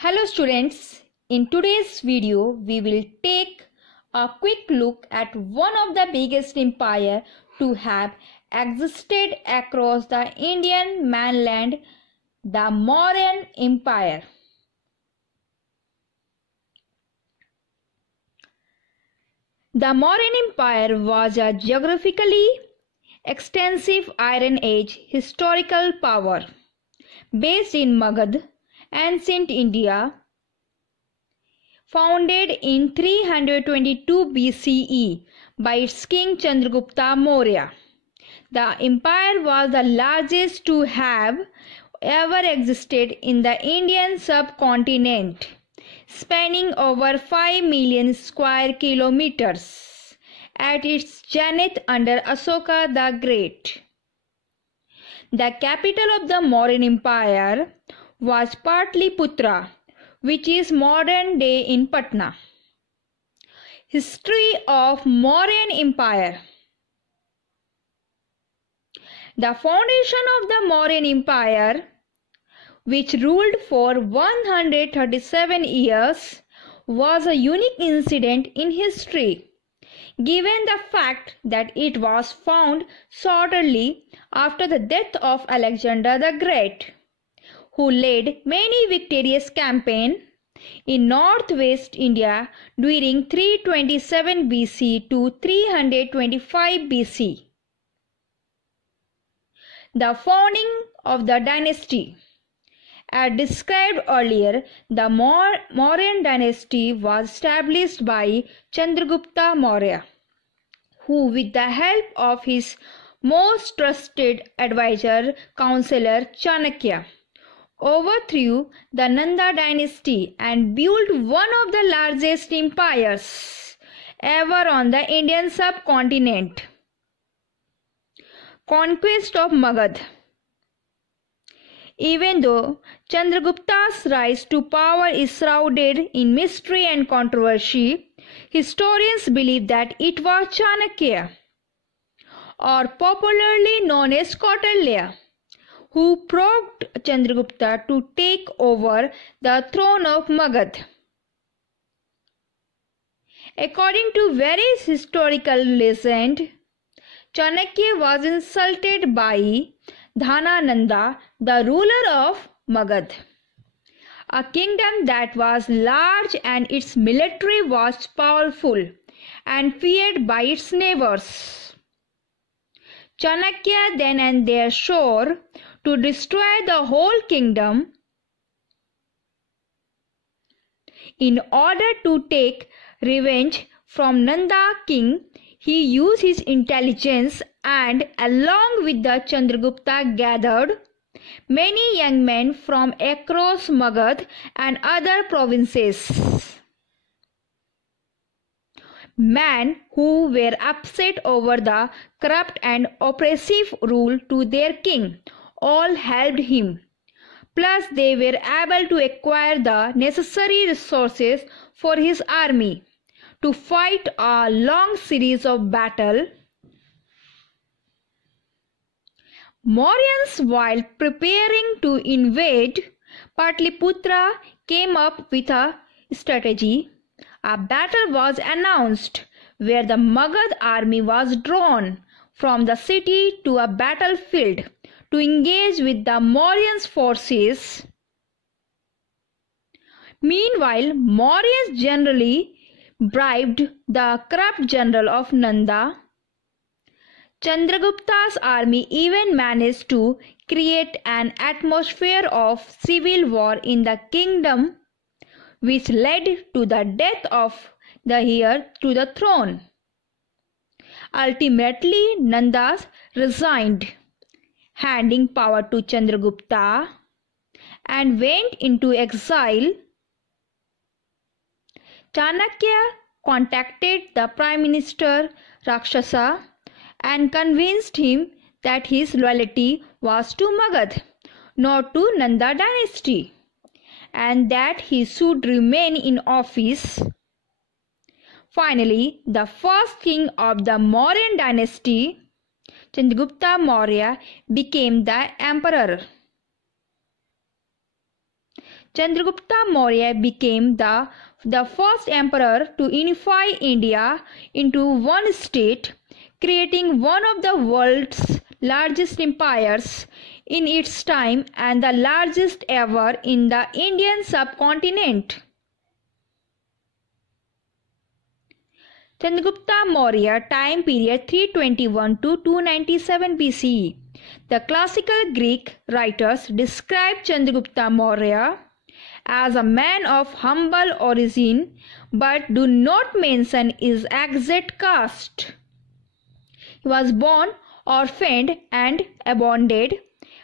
Hello students, in today's video we will take a quick look at one of the biggest empire to have existed across the Indian mainland, the Mauryan Empire. The Mauryan Empire was a geographically extensive Iron Age historical power based in Magad, ancient India, founded in 322 BCE by its king Chandragupta Maurya. The empire was the largest to have ever existed in the Indian subcontinent, spanning over 5 million square kilometers at its zenith under Asoka the Great. The capital of the Mauryan Empire was Patliputra, which is modern day in Patna. History of Mauryan Empire. The foundation of the Mauryan Empire, which ruled for 137 years, was a unique incident in history, given the fact that it was found shortly after the death of Alexander the Great, who led many victorious campaigns in northwest India during 327 BC to 325 BC. The founding of the dynasty. As described earlier, the Mauryan dynasty was established by Chandragupta Maurya, who, with the help of his most trusted advisor, counselor Chanakya, overthrew the Nanda dynasty and built one of the largest empires ever on the Indian subcontinent. Conquest of Magad. Even though Chandragupta's rise to power is shrouded in mystery and controversy, historians believe that it was Chanakya, or popularly known as Kautilya, who provoked Chandragupta to take over the throne of Magad. According to various historical legends, Chanakya was insulted by Dhanananda, the ruler of Magad, a kingdom that was large and its military was powerful and feared by its neighbors. Chanakya then and there swore to destroy the whole kingdom. In order to take revenge from Nanda king, he used his intelligence and, along with the Chandragupta, gathered many young men from across Magad and other provinces. Men who were upset over the corrupt and oppressive rule to their king all helped him. Plus, they were able to acquire the necessary resources for his army to fight a long series of battles. Mauryans, while preparing to invade Patliputra, came up with a strategy. A battle was announced where the Magad army was drawn from the city to a battlefield to engage with the Mauryan forces. Meanwhile, Mauryans generally bribed the corrupt general of Nanda. Chandragupta's army even managed to create an atmosphere of civil war in the kingdom, which led to the death of the heir to the throne. Ultimately, Nanda resigned, handing power to Chandragupta, and went into exile. Chanakya contacted the Prime Minister Rakshasa and convinced him that his loyalty was to Magad, not to Nanda dynasty, and that he should remain in office. Finally, the first king of the Mauryan dynasty, Chandragupta Maurya, became the emperor. Chandragupta Maurya became the first emperor to unify India into one state, creating one of the world's largest empires in its time and the largest ever in the Indian subcontinent. Chandragupta Maurya time period 321 to 297 BCE. The classical Greek writers describe Chandragupta Maurya as a man of humble origin but do not mention his exact caste. He was born orphaned and abandoned,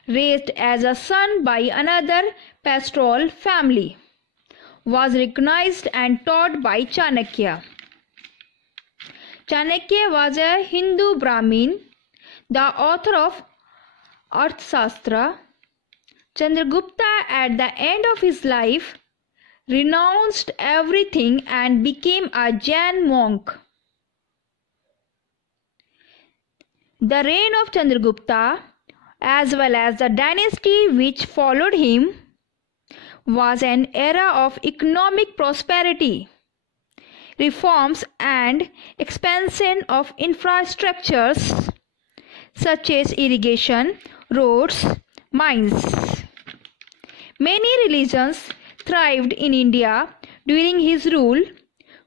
raised as a son by another pastoral family, was recognized and taught by Chanakya. Chanakya was a Hindu Brahmin, the author of Arthashastra. Chandragupta, at the end of his life, renounced everything and became a Jain monk. The reign of Chandragupta, as well as the dynasty which followed him, was an era of economic prosperity, reforms and expansion of infrastructures such as irrigation, roads, mines. Many religions thrived in India during his rule,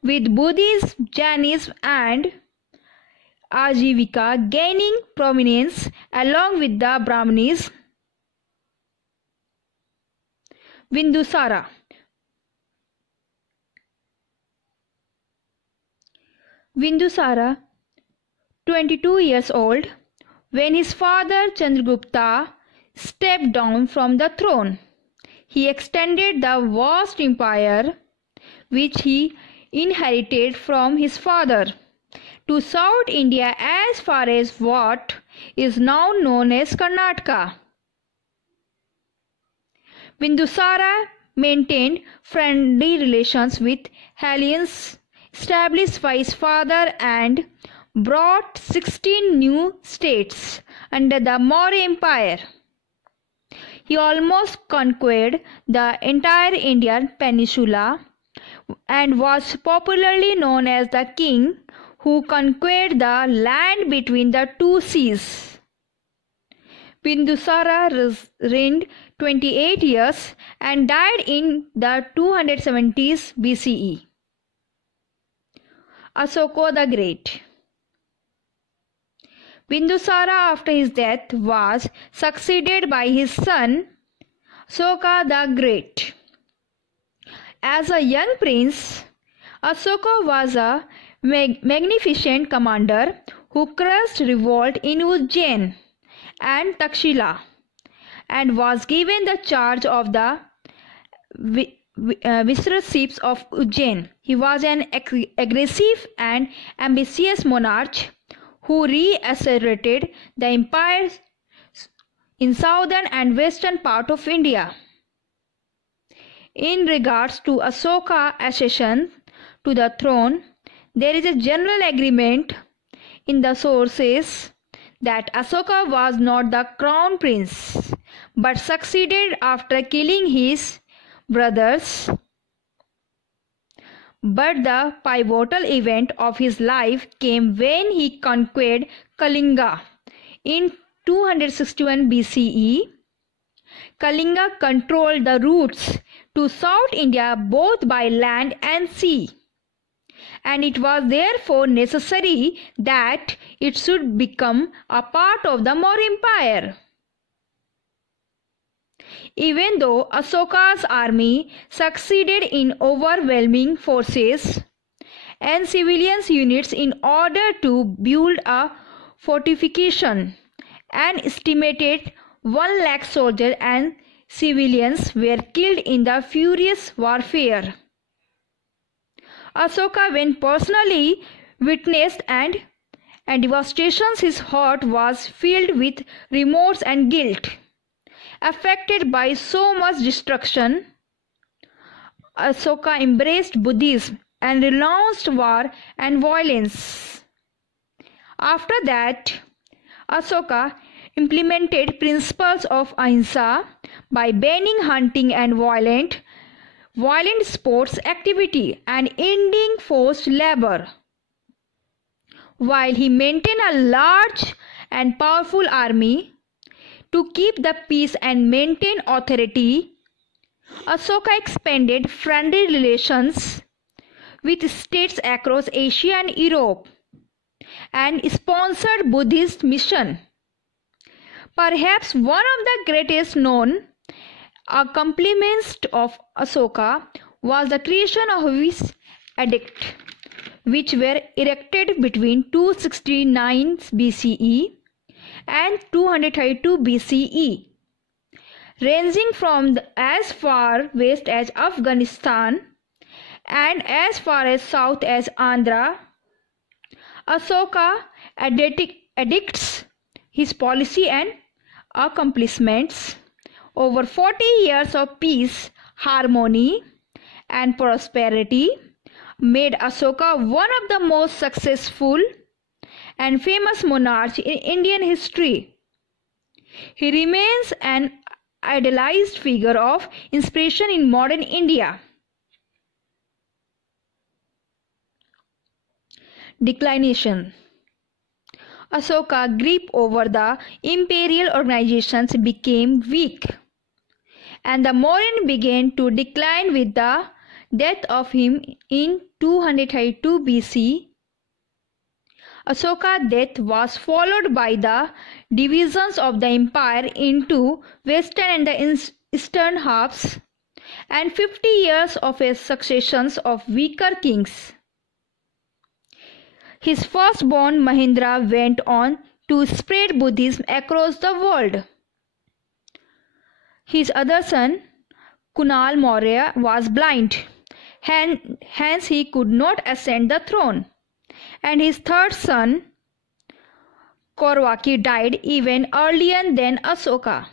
with Buddhism, Jainism and Ajivika gaining prominence along with the Brahmanism. Bindusara. Bindusara, 22 years old, when his father Chandragupta stepped down from the throne. He extended the vast empire which he inherited from his father to South India as far as what is now known as Karnataka. Bindusara maintained friendly relations with Hellenes established by his father and brought 16 new states under the Maurya Empire. He almost conquered the entire Indian peninsula and was popularly known as the king who conquered the land between the two seas. Bindusara reigned 28 years and died in the 270s BCE. Ashoka the Great. Bindusara after his death was succeeded by his son Ashoka the Great. As a young prince, Ashoka was a magnificent commander who crushed revolt in Ujjain and Takshila and was given the charge of the viceroyships of Ujjain. He was an aggressive and ambitious monarch who reasserted the empire in southern and western part of India. In regards to Ashoka's accession to the throne, there is a general agreement in the sources that Ashoka was not the crown prince but succeeded after killing his brothers. But the pivotal event of his life came when he conquered Kalinga in 261 BCE. Kalinga controlled the routes to South India both by land and sea, and it was therefore necessary that it should become a part of the Maurya Empire. Even though Ashoka's army succeeded in overwhelming forces and civilian units in order to build a fortification, an estimated 1 lakh soldiers and civilians were killed in the furious warfare. Ashoka, when personally witnessed and devastations, his heart was filled with remorse and guilt. Affected by so much destruction, Ashoka embraced Buddhism and renounced war and violence. After that, Ashoka implemented principles of ahimsa by banning hunting and violent violent sports activity, and ending forced labor. While he maintained a large and powerful army to keep the peace and maintain authority, Asoka expanded friendly relations with states across Asia and Europe and sponsored Buddhist mission. Perhaps one of the greatest known accomplishments of Asoka was the creation of his edicts, which were erected between 269 BCE and 232 BCE, ranging from as far west as Afghanistan and as far as south as Andhra. Asoka edicts, his policy and accomplishments, over 40 years of peace, harmony, and prosperity made Asoka one of the most successful and famous monarchs in Indian history. He remains an idealized figure of inspiration in modern India. Declination. Asoka's grip over the imperial organizations became weak, and the Mauryan began to decline with the death of him in 232 BC. Asoka's death was followed by the divisions of the empire into western and the eastern halves, and 50 years of a succession of weaker kings. His firstborn Mahendra went on to spread Buddhism across the world. His other son, Kunal Maurya, was blind, hence he could not ascend the throne, and his third son, Kaurvaki, died even earlier than Asoka.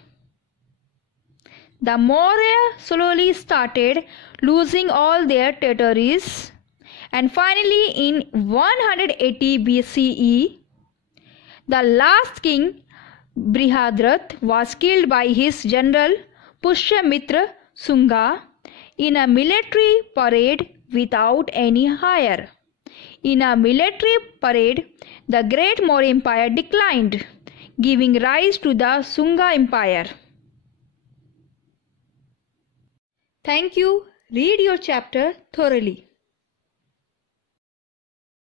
The Maurya slowly started losing all their territories, and finally in 180 BCE, the last king Brihadratha was killed by his general Pushyamitra Shunga in a military parade without any hire. In a military parade, the great Maurya Empire declined, giving rise to the Shunga Empire. Thank you. Read your chapter thoroughly.